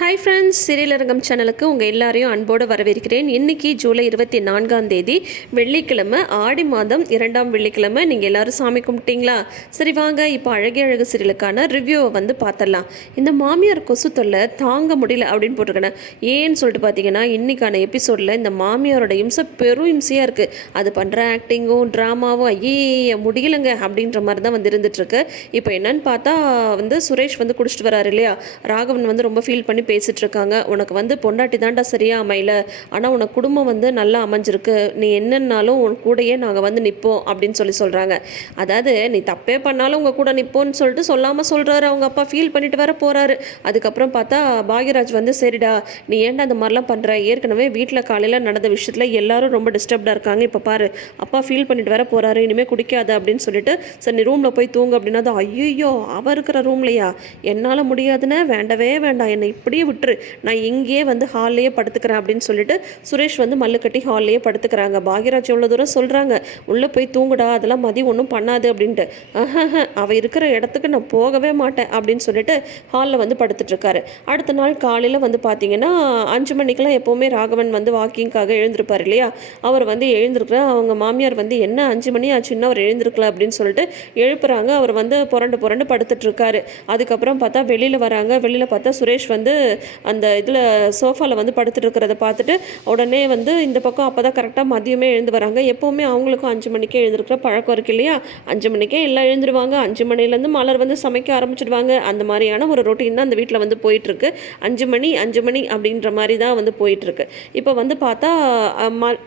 Hi friends, serial அரங்கம் சேனலுக்கு உங்கள் எல்லாரையும் அன்போடு வரவேற்கிறேன். இன்றைக்கி ஜூலை 24 வெள்ளிக்கிழமை, ஆடி மாதம் 2ஆம் வெள்ளிக்கிழமை. நீங்கள் எல்லோரும் சாமி கும்பிட்டீங்களா? சரி வாங்க, இப்போ அழகே அழகு சீரியலுக்கான ரிவ்யூவை வந்து பார்த்துடலாம். இந்த மாமியார் கொசு தொல்லை தாங்க முடியல அப்படின்னு போட்டிருக்கேன். ஏன்னு சொல்லிட்டு பார்த்தீங்கன்னா, இன்றைக்கான எபிசோடில் இந்த மாமியாரோட இம்சை பெரும் இம்சையாக இருக்குது. அது பண்ணுற ஆக்டிங்கும் ட்ராமாவும் ஐயே முடியலைங்க அப்படின்ற மாதிரி தான் வந்து இருந்துகிட்ருக்கு. இப்போ என்னன்னு பார்த்தா வந்து சுரேஷ் வந்து குடிச்சிட்டு வராரு இல்லையா, ராகவன் வந்து ரொம்ப ஃபீல் பண்ணி பேசிட்டு இருக்காங்க. உனக்கு வந்து பொண்டாட்டி தாண்டா சரியா அமையல, ஆனால் உனக்கு குடும்பம் வந்து நல்லா அமைஞ்சிருக்கு, நீ என்னன்னாலும் உன் கூடயே நாங்கள் வந்து நிற்போம் அப்படின்னு சொல்கிறாங்க. அதாவது நீ தப்பே பண்ணாலும் உங்கள் கூட நிற்போன்னு சொல்லிட்டு சொல்லாமல் சொல்கிறாரு. அவங்க அப்பா ஃபீல் பண்ணிட்டு வர போகிறாரு. அதுக்கப்புறம் பார்த்தா பாக்யராஜ் வந்து சரிடா நீ ஏன்டா அந்த மாதிரிலாம் பண்ணுற, ஏற்கனவே வீட்டில் காலையில் நடந்த விஷயத்தில் எல்லாரும் ரொம்ப டிஸ்டர்ப்டாக இருக்காங்க, இப்போ பாரு அப்பா ஃபீல் பண்ணிட்டு வர போகிறாரு, இனிமேல் குடிக்காத அப்படின்னு சொல்லிட்டு சரி நீ ரூமில் போய் தூங்கு அப்படின்னா தான் ஐயோ அவ இருக்கிற ரூம்லையா, என்னால் முடியாதுன்னு வேண்டவே வேண்டாம், என்னை இப்படியே விட்டுரு, நான் இங்கேயே வந்து ஹால்லையே படுத்துக்கிறேன் அப்படின்னு சொல்லிட்டு சுரேஷ் வந்து மல்லு கட்டி ஹால்லையே படுத்துக்கிறாங்க. பாக்யராஜ் எவ்வளோ தூரம் சொல்கிறாங்க, உள்ளே போய் தூங்குடா, அதெல்லாம் மதி ஒன்றும் பண்ணாது அப்படின்ட்டு. அவள் இருக்கிற இடத்துக்கு நான் போகவே மாட்டேன் அப்படின்னு சொல்லிட்டு ஹாலில் வந்து படுத்துட்ருக்காரு. அடுத்த நாள் காலையில் வந்து பார்த்தீங்கன்னா 5 மணிக்கெலாம் எப்போவுமே ராகவன் வந்து வாக்கிங்காக எழுந்திருப்பார் இல்லையா, அவர் வந்து எழுந்திருக்கிற அவங்க மாமியார் வந்து என்ன 5 மணி ஆச்சுன்னா அவர் எழுந்திருக்கல அப்படின்னு சொல்லிட்டு எழுப்புறாங்க. அவர் வந்து புரண்டு புரண்டு படுத்துட்ருக்காரு. அதுக்கப்புறம் பார்த்தா வெளியில் வராங்க. வெளியில் பார்த்தா சுரேஷ் வந்து அந்த இதில் சோஃபாவில் வந்து படுத்துட்டு இருக்கிறத பார்த்துட்டு உடனே வந்து இந்த பக்கம் அப்போ தான் கரெக்டாக மதியமே எழுந்து வராங்க. எப்போவுமே அவங்களுக்கும் 5 மணிக்கே எழுந்திருக்கிற பழக்கம் இருக்கு இல்லையா, 5 மணிக்கே எல்லாம் எழுந்துருவாங்க. 5 மணிலேருந்து மலர் வந்து சமைக்க ஆரம்பிச்சிடுவாங்க. அந்த மாதிரியான ஒரு ரொட்டீன் தான் அந்த வீட்டில் வந்து போயிட்டுருக்கு. 5 மணி அப்படின்ற மாதிரி தான் வந்து போயிட்டுருக்கு. இப்போ வந்து பார்த்தா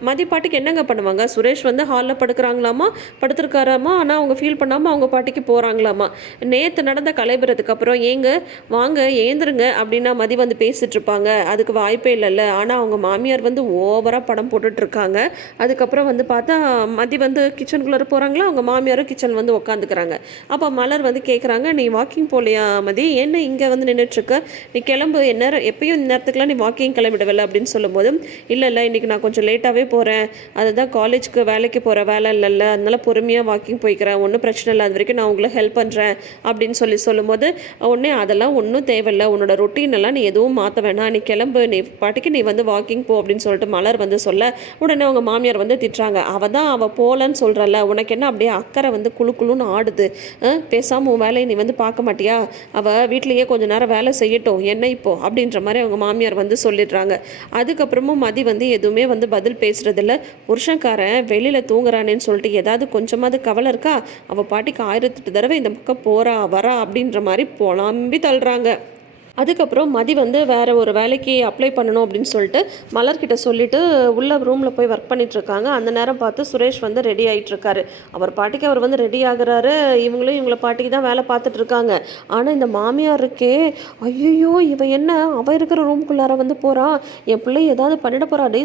மதி பாட்டிக்கு என்னங்க பண்ணுவாங்க, சுரேஷ் வந்து ஹாலில் படுக்கிறாங்களாமா, படுத்துருக்காராமா, ஆனால் அவங்க ஃபீல் பண்ணாமல் அவங்க பாட்டிக்கு போகிறாங்களாமா. நேற்று நடந்த கலைபுரத்துக்கு அப்புறம் ஏங்க வாங்க ஏந்திருங்க அப்படின்னா மதி வந்து பேசிகிட்டு இருப்பாங்க, அதுக்கு வாய்ப்பே இல்லைல்ல. ஆனால் அவங்க மாமியார் வந்து ஓவராக படம் போட்டுட்ருக்காங்க. அதுக்கப்புறம் வந்து பார்த்தா மதி வந்து கிச்சனுக்குள்ளே போகிறாங்களா, அவங்க மாமியாரும் கிச்சன் வந்து உட்காந்துக்கிறாங்க. அப்போ மலர் வந்து கேட்குறாங்க, நீ வாக்கிங் போகலையா மதி, என்ன இங்கே வந்து நின்றுட்டுருக்க, நீ கிளம்பு, என்ன எப்பயும் இந்த நேரத்துக்குலாம் நீ வாக்கிங் கிளம்பிடவில்லை அப்படின்னு சொல்லும்போது இல்லை இன்றைக்கி நான் கொஞ்சம் லேட்டாகவே போகிறேன், அதுதான் காலேஜுக்கு வேலைக்கு போகிற வேலை இல்லைல்ல, அதனால பொறுமையாக வாக்கிங் போய்க்கிறேன், ஒன்றும் பிரச்சனை இல்லை, அது வரைக்கும் நான் உங்களை ஹெல்ப் பண்ணுறேன் அப்படின்னு சொல்லும்போது உடனே அதெல்லாம் ஒன்றும் தேவையில்லை, உன்னோட ரொட்டீனெல்லாம் நீ எதுவும் மாற்ற வேணாம், நீ கிளம்பு, நீ பாட்டுக்கு நீ வந்து வாக்கிங் போ அப்படின்னு சொல்லிட்டு மலர் வந்து சொல்ல உடனே அவங்க மாமியார் வந்து திட்டுறாங்க. அவள் போகலன்னு சொல்கிறல்ல, உனக்கு என்ன அப்படியே அக்கறை வந்து குழுன்னு ஆடுது, பேசாமல் உன் வேலையை நீ வந்து பார்க்க மாட்டியா, அவள் வீட்லேயே கொஞ்சம் நேரம் வேலை செய்யட்டும் என்ன இப்போ அப்படின்ற மாதிரி அவங்க மாமியார் வந்து சொல்லிடுறாங்க. அதுக்கப்புறமும் மதி வந்து எதுவுமே வந்து பதில் பேசுகிறதில்ல. புருஷன்காரன் வெளியில் தூங்குறானேன்னு சொல்லிட்டு ஏதாவது கொஞ்சமாவது கவலை இருக்கா, அவள் பாட்டிக்கு 1008 தடவை இந்த பக்கம் போகிறா வரா அப்படின்ற மாதிரி புலம்பி தள்ளுறாங்க. அதுக்கப்புறம் மதி வந்து வேறு ஒரு வேலைக்கு அப்ளை பண்ணணும் அப்படின்னு சொல்லிட்டு மலர்கிட்ட சொல்லிவிட்டு உள்ள ரூமில் போய் ஒர்க் பண்ணிகிட்ருக்காங்க. அந்த நேரம் பார்த்து சுரேஷ் வந்து ரெடி ஆகிட்டுருக்காரு. அவர் பாட்டிக்கு அவர் வந்து ரெடி ஆகுறாரு, இவங்களும் இவங்கள பாட்டிக்கு தான் வேலை பார்த்துட்ருக்காங்க. ஆனால் இந்த மாமியார் இருக்கே, ஐயோ இவன் என்ன அவள் இருக்கிற ரூம்குள்ளார வந்து போகிறான், என் பிள்ளை ஏதாவது பண்ணிட போகிறா, டே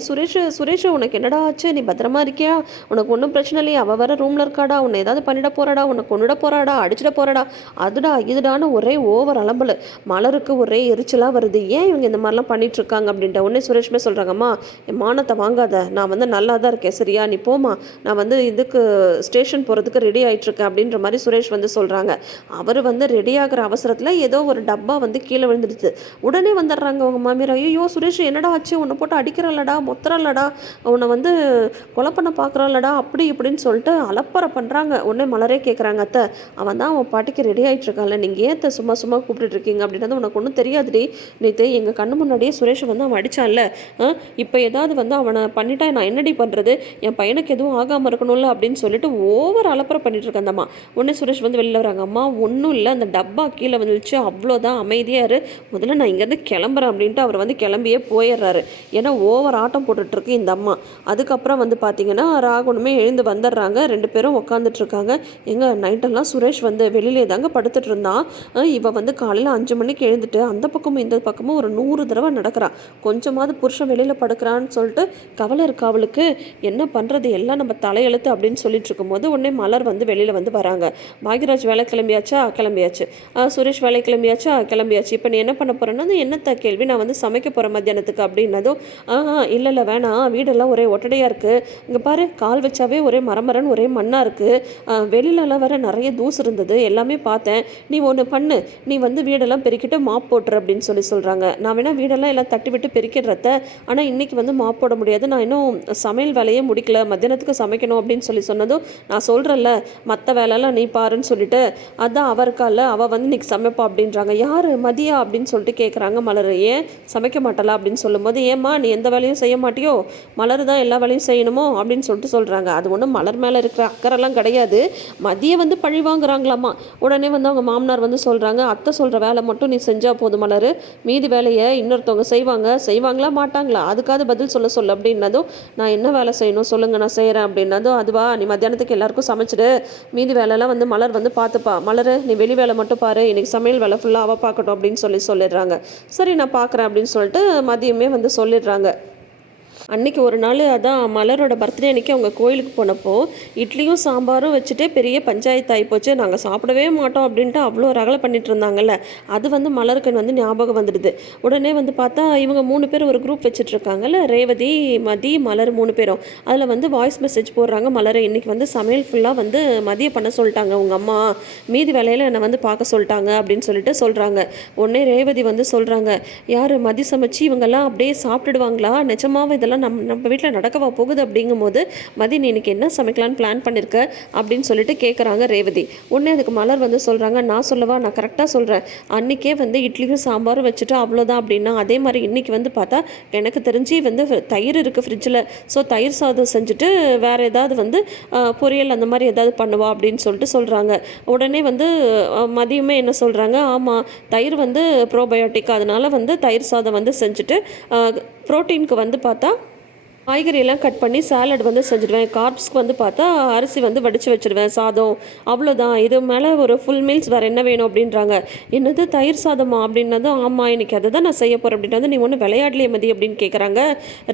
சுரேஷ் உனக்கு என்னடா ஆச்சு, நீ பத்திரமா இருக்கியா, உனக்கு ஒன்றும் பிரச்சனை இல்லையா, அவள் வேறு ரூமில் இருக்காடா, உன்னை ஏதாவது பண்ணிட போகிறாடா, உன்னை கொண்டுட போகிறாடா, அடிச்சிட போகிறாடா, அதுடா இதுடான்னு ஒரே ஓவர் அலம்பல். மலருக்கு ஒரே எரிச்சலாக வருது, ஏன் இவங்க இந்த மாதிரிலாம் பண்ணிகிட்ருக்காங்க அப்படின்ட்டு. உடனே சுரேஷ்மே சொல்கிறாங்கம்மா, என் மானத்தை வாங்காத, நான் வந்து நல்லா தான் இருக்கேன் சரியா, நீ போமா, நான் வந்து இதுக்கு ஸ்டேஷன் போகிறதுக்கு ரெடி ஆகிட்டுருக்கேன் அப்படின்ற மாதிரி சுரேஷ் வந்து சொல்கிறாங்க. அவர் வந்து ரெடி ஆகிற அவசரத்தில் ஏதோ ஒரு டப்பா வந்து கீழே விழுந்துடுச்சு. உடனே வந்துடுறாங்க அவங்க மாமியார், ஐயோ சுரேஷ் என்னடா ஆச்சு, உன்னை போட்டு அடிக்கிறல்லடா, மொத்தரல்லடா, உன்னை வந்து கொலை பண்ண பார்க்குறல்லடா அப்படி இப்படின்னு சொல்லிட்டு அலப்பறை பண்ணுறாங்க. உடனே மலரே கேட்குறாங்க, அத்தை அவன் தான் அவன் பாட்டிக்கு ரெடி ஆகிட்டுருக்கான்ல, நீங்கள் ஏன் சும்மா கூப்பிட்டுருக்கீங்க அப்படின்றது உனக்கு ஒன்றும் தெரியாதுடி, நேற்று எங்கள் கண்ணு முன்னாடியே சுரேஷை வந்து அவன் அடித்தான்ல, இப்போ ஏதாவது வந்து அவனை பண்ணிட்டா நான் என்னடி பண்ணுறது, என் பையனுக்கு எதுவும் ஆகாமல் இருக்கணும்ல அப்படின்னு சொல்லிட்டு ஓவர் அலப்பறை பண்ணிட்டு இருக்கேன் அந்தம்மா. உடனே சுரேஷ் வந்து வெளியில் வராங்க, அம்மா ஒன்றும் இல்லை, அந்த டப்பா கீழே வந்துச்சு அவ்வளோதான், அமைதியாரு, முதல்ல நான் இங்கேருந்து கிளம்புறேன் அப்படின்ட்டு அவர் வந்து கிளம்பியே போயிடுறாரு. ஏன்னா ஓவர் ஆட்டம் போட்டுட்ருக்கு இந்த அம்மா. அதுக்கப்புறம் வந்து பார்த்தீங்கன்னா ராகுனுமே எழுந்து வந்துடுறாங்க. 2 பேரும் உட்காந்துட்ருக்காங்க. எங்கள் நைட்டெல்லாம் சுரேஷ் வந்து வெளியிலே தாங்க படுத்துட்டு இருந்தான், இவ வந்து காலையில் 5 மணிக்கு எழுந்துட்டு அந்த பக்கமும் இந்த பக்கமும் ஒரு 100 தடவை நடக்கிறான், கொஞ்சமாவது புருஷன் வெளியில் படுக்கிறான்னு சொல்லிட்டு கவலை இருக்கு அவளுக்கு, என்ன பண்ணுறது எல்லாம் நம்ம தலையெழுத்து அப்படின்னு சொல்லிட்டு இருக்கும்போது உடனே மலர் வந்து வெளியில் வந்து வராங்க. பாக்யராஜ் வேலை கிளம்பியாச்சா, கிளம்பியாச்சு, சுரேஷ் வேலை கிளம்பியாச்சா, கிளம்பியாச்சு, இப்போ நீ என்ன பண்ண போகிறேன்னா என்னத்த கேள்வி, நான் வந்து சமைக்க போகிறேன் மத்தியானத்துக்கு அப்படின்னதும் இல்லை வேணாம், வீடெல்லாம் ஒரே ஒட்டடையாக இருக்குது, இங்கே பாரு கால் வச்சாவே ஒரே மரமரன்னு ஒரே மண்ணாக இருக்குது, வெளியிலலாம் வேறு நிறைய தூசு இருந்தது, எல்லாமே பார்த்தேன், நீ ஒன்று பண்ணு, நீ வந்து வீடெல்லாம் பெருக்கிட்டு மாப் போட்டுரு அப்படின்னு சொல்கிறாங்க. நான் வேணால் வீடெல்லாம் எல்லாம் தட்டி விட்டு பெருக்கிடுறத, ஆனால் இன்றைக்கி வந்து மாப் போட முடியாது, நான் இன்னும் சமையல் வேலையே முடிக்கல, மத்தியானத்துக்கு சமைக்கணும் அப்படின்னு சொன்னதும் நான் சொல்கிறேன்ல மற்ற வேலையெல்லாம் நீ பாருன்னு சொல்லிட்டு அதான் அவருக்கால அவள் வந்து இன்றைக்கி சமைப்பா அப்படின்றாங்க. யார் மதியா அப்படின்னு சொல்லிட்டு கேட்குறாங்க மலர். ஏன் சமைக்க மாட்டலா அப்படின்னு சொல்லும்போது, ஏம்மா நீ எந்த வேலையும் செய்ய மாட்டியோ, மலர் தான் எல்லா வேலையும் செய்யணுமோ அப்படின்னு சொல்லிட்டு சொல்கிறாங்க. அது ஒன்றும் மலர் மேலே இருக்கிற அக்கறைலாம் கிடையாது, மதியை வந்து பழி வாங்குறாங்களாமா. உடனே வந்து அவங்க மாமனார் வந்து சொல்கிறாங்க, அத்தை சொல்கிற வேலை மட்டும் நீ செஞ்சால் போதும் மலர், மீதி வேலையை இன்னொருத்தவங்க செய்வாங்களா மாட்டாங்களா, அதுக்காவது பதில் சொல்ல அப்படின்னதும், நான் என்ன வேலை செய்யணும் சொல்லுங்கள் நான் செய்கிறேன் அப்படின்னதும், அதுவா நீ மத்தியானத்துக்கு எல்லாருக்கும் சமைச்சிடு, மீதி வேலைலாம் வந்து மலர் வந்து பார்த்துப்பா, மலர் நீ வெளி வேலை மட்டும் பாரு, இன்றைக்கி சமையல் வேலை ஃபுல்லாக அவள் பார்க்கட்டும் அப்படின்னு சொல்லிடுறாங்க. சரி நான் பார்க்குறேன் அப்படின்னு சொல்லிட்டு மதியமே வந்து சொல்லிடுறாங்க. அன்றைக்கி ஒரு நாள் அதான் மலரோட பர்த்டே அன்றைக்கி அவங்க கோயிலுக்கு போனப்போ இட்லியும் சாம்பாரும் வச்சுட்டு பெரிய பஞ்சாயத்து ஆகிப்போச்சு, நாங்கள் சாப்பிடவே மாட்டோம் அப்படின்ட்டு அவ்வளோ ரகலை பண்ணிட்டு இருந்தாங்கல்ல, அது வந்து மலருக்கு வந்து ஞாபகம் வந்துடுது. உடனே வந்து பார்த்தா இவங்க 3 பேர் ஒரு குரூப் வச்சுட்ருக்காங்கல்ல, ரேவதி மதி மலர் 3 பேரும், அதில் வந்து வாய்ஸ் மெசேஜ் போடுறாங்க. மலர் இன்றைக்கி வந்து சமையல் ஃபுல்லாக வந்து மதியம் பண்ண சொல்லிட்டாங்க உங்கள் அம்மா, மீதி வேலையில் என்னை வந்து பார்க்க சொல்லிட்டாங்க அப்படின்னு சொல்லிட்டு சொல்கிறாங்க. உடனே ரேவதி வந்து சொல்கிறாங்க, யார் மதி சமைச்சு இவங்கெல்லாம் அப்படியே சாப்பிட்டுடுவாங்களா, நிஜமாவும் இதெல்லாம் நம்ம வீட்டில் நடக்கவா போகுது அப்படிங்கும்போது, மதி நீ இன்னைக்கு என்ன சமைக்கலான்னு பிளான் பண்ணியிருக்க அப்படின்னு சொல்லிட்டு கேட்குறாங்க ரேவதி. உடனே அதுக்கு மலர் வந்து சொல்கிறாங்க, நான் சொல்லவா, நான் கரெக்டாக சொல்கிறேன், அன்றைக்கே வந்து இட்லியும் சாம்பாரும் வச்சுட்டு அவ்வளோதான் அப்படின்னா, அதே மாதிரி இன்றைக்கி வந்து பார்த்தா எனக்கு தெரிஞ்சு வந்து தயிர் இருக்குது ஃப்ரிட்ஜில், ஸோ தயிர் சாதம் செஞ்சுட்டு வேறு ஏதாவது வந்து பொரியல் அந்த மாதிரி ஏதாவது பண்ணுவா அப்படின்னு சொல்லிட்டு சொல்கிறாங்க. உடனே வந்து மதியமே என்ன சொல்கிறாங்க, ஆமாம் தயிர் வந்து ப்ரோபயோட்டிக், அதனால் வந்து தயிர் சாதம் வந்து செஞ்சுட்டு ப்ரோட்டீனுக்கு வந்து பார்த்தா காய்கறியெல்லாம் கட் பண்ணி சாலட் வந்து செஞ்சுடுவேன், கார்ப்ஸ்க்கு வந்து பார்த்தா அரிசி வந்து வடித்து வச்சுருவேன், சாதம் அவ்வளோதான், இது மேலே ஒரு ஃபுல் மீல்ஸ் வேறு என்ன வேணும் அப்படின்றாங்க. என்னது தயிர் சாதமா அப்படின்னதும், ஆமாம் இன்றைக்கி அதை தான் நான் செய்ய போகிறேன் அப்படின்றது, நீ ஒன்றும் விளையாடலையே மதி அப்படின்னு கேட்குறாங்க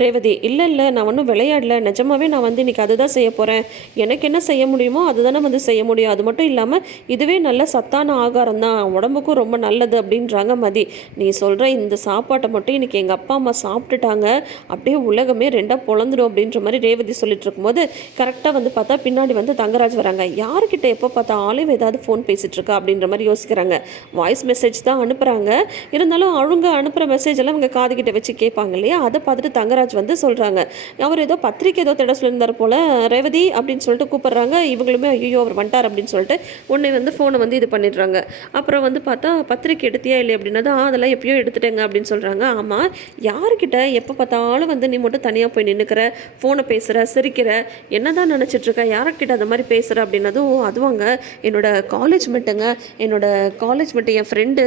ரேவதி. இல்லை நான் ஒன்றும் விளையாடல, நிஜமாவே நான் வந்து இன்றைக்கி அதை தான் செய்ய போகிறேன், எனக்கு என்ன செய்ய முடியுமோ அதுதானே வந்து செய்ய முடியும், அது மட்டும் இல்லாமல் இதுவே நல்ல சத்தான ஆகாரம் தான், உடம்புக்கும் ரொம்ப நல்லது அப்படின்றாங்க மதி. நீ சொல்கிற இந்த சாப்பாட்டை மட்டும் இன்றைக்கி எங்கள் அப்பா அம்மா சாப்பிட்டுட்டாங்க, அப்படியே உலகமே ரெண்டாக பொழந்துடும் அப்படின்ற மாதிரி ரேவதி சொல்லிட்டு இருக்கும்போது கரெக்டாக வந்து பார்த்தா பின்னாடி வந்து தங்கராஜ் வராங்க. யாருக்கிட்ட எப்போ பார்த்தா ஆலிவ் ஏதாவது ஃபோன் பேசிகிட்டு இருக்கா அப்படின்ற மாதிரி யோசிக்கிறாங்க. வாய்ஸ் மெசேஜ் தான் அனுப்புகிறாங்க, இருந்தாலும் அவங்க அனுப்புகிற மெசேஜ் எல்லாம் அவங்க காதுகிட்ட வச்சு கேட்பாங்க இல்லையா, அதை பார்த்துட்டு தங்கராஜ் வந்து சொல்கிறாங்க, அவர் ஏதோ பத்திரிக்கை ஏதோ திட சொல்லியிருந்தார் போல், ரேவதி அப்படின்னு சொல்லிட்டு கூப்பிட்றாங்க. இவங்களுமே ஐயோ அவர் வந்துட்டார் அப்படின்னு சொல்லிட்டு உடனே வந்து ஃபோனை வந்து இது பண்ணிடுறாங்க. அப்புறம் வந்து பார்த்தா பத்திரிக்கை எடுத்தியா இல்லை அப்படின்னா தான் அதெல்லாம் எப்பயோ எடுத்துட்டேங்க அப்படின்னு சொல்கிறாங்க. ஆமாம் யாருக்கிட்ட எப்போ பார்த்தாலும் வந்து நீ மட்டும் தனியாக போய் நின்றுக்கிற, ஃபோனை பேசுகிற, சிரிக்கிற, என்ன தான் நினச்சிட்ருக்க, யார்கிட்ட அந்த மாதிரி பேசுகிற அப்படின்னதும், அதுவாங்க என்னோட காலேஜ் மெட்டுங்க, என்னோட காலேஜ் மெட்டு என் ஃப்ரெண்டு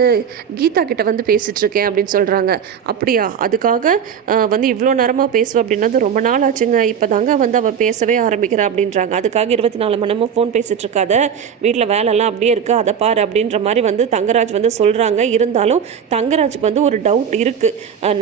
கீதா கிட்ட வந்து பேசிகிட்ருக்கேன் அப்படின்னு சொல்கிறாங்க. அப்படியா, அதுக்காக வந்து இவ்வளோ நேரமாக பேசுவேன் அப்படின்னது ரொம்ப நாள் ஆச்சுங்க, இப்போ தாங்க வந்து அவள் பேசவே ஆரம்பிக்கிறா அப்படின்றாங்க. அதுக்காக 24 மணி நேரமும் ஃபோன் பேசிகிட்ருக்காத, வீட்டில் வேலைலாம் அப்படியே இருக்குது அதை பாரு அப்படின்ற மாதிரி வந்து தங்கராஜ் வந்து சொல்கிறாங்க. இருந்தாலும் தங்கராஜுக்கு வந்து ஒரு டவுட் இருக்குது,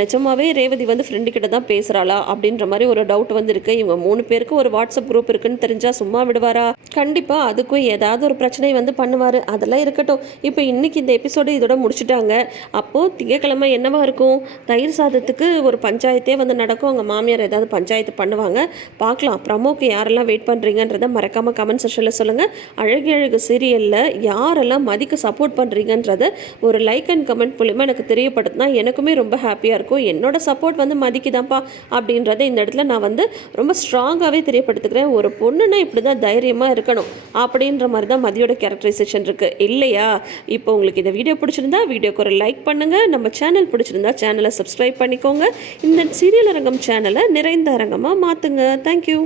நிஜமாவே ரேவதி வந்து ஃப்ரெண்டு கிட்ட தான் பேசுகிறாளா அப்படின்ற மாதிரி ஒரு டவுட் வந்து இருக்கு. இவங்க 3 பேருக்கு ஒரு வாட்ஸ்அப் குரூப் இருக்குன்னு தெரிஞ்சா சும்மா விடுவாரா, கண்டிப்பாக அதுக்கும் ஏதாவது ஒரு பிரச்சனை வந்து பண்ணுவார். அதெல்லாம் இருக்கட்டும், இப்போ இன்னைக்கு இந்த எபிசோடு இதோட முடிச்சுட்டாங்க. அப்போது திங்கக்கிழமை என்னவா இருக்கும், தயிர் சாதத்துக்கு ஒரு பஞ்சாயத்தே வந்து நடக்கும், அவங்க மாமியார் ஏதாவது பஞ்சாயத்து பண்ணுவாங்க, பார்க்கலாம். ப்ரமோக்கு யாரெல்லாம் வெயிட் பண்ணுறீங்கன்றதை மறக்காமல் கமெண்ட் செக்ஷனில் சொல்லுங்கள். அழகு அழகு சீரியலில் யாரெல்லாம் மதிக்கு சப்போர்ட் பண்ணுறீங்கன்றத ஒரு லைக் அண்ட் கமெண்ட் மூலிமா எனக்கு தெரியப்படுத்தினா எனக்குமே ரொம்ப ஹாப்பியாக இருக்கும். என்னோட சப்போர்ட் வந்து மதிக்கு தான்ப்பா அப்படின்றத இந்த இடத்துல நான் வந்து ரொம்ப ஸ்ட்ராங்காகவே தெரியப்படுத்துக்கிறேன். ஒரு பொண்ணுன்னா இப்படி தான் தைரியமாக இருக்கணும் அப்படின்ற மாதிரி தான் மதியோட கேரக்டரைசேஷன் இருக்குது இல்லையா. இப்போ உங்களுக்கு இந்த வீடியோ பிடிச்சிருந்தா வீடியோக்கு ஒரு லைக் பண்ணுங்கள், நம்ம சேனல் பிடிச்சிருந்தா சேனலை சப்ஸ்கிரைப் பண்ணிக்கோங்க, இந்த சீரியல் அரங்கம் சேனலை நிறைந்த அரங்கமாக மாற்றுங்க. தேங்க்யூ.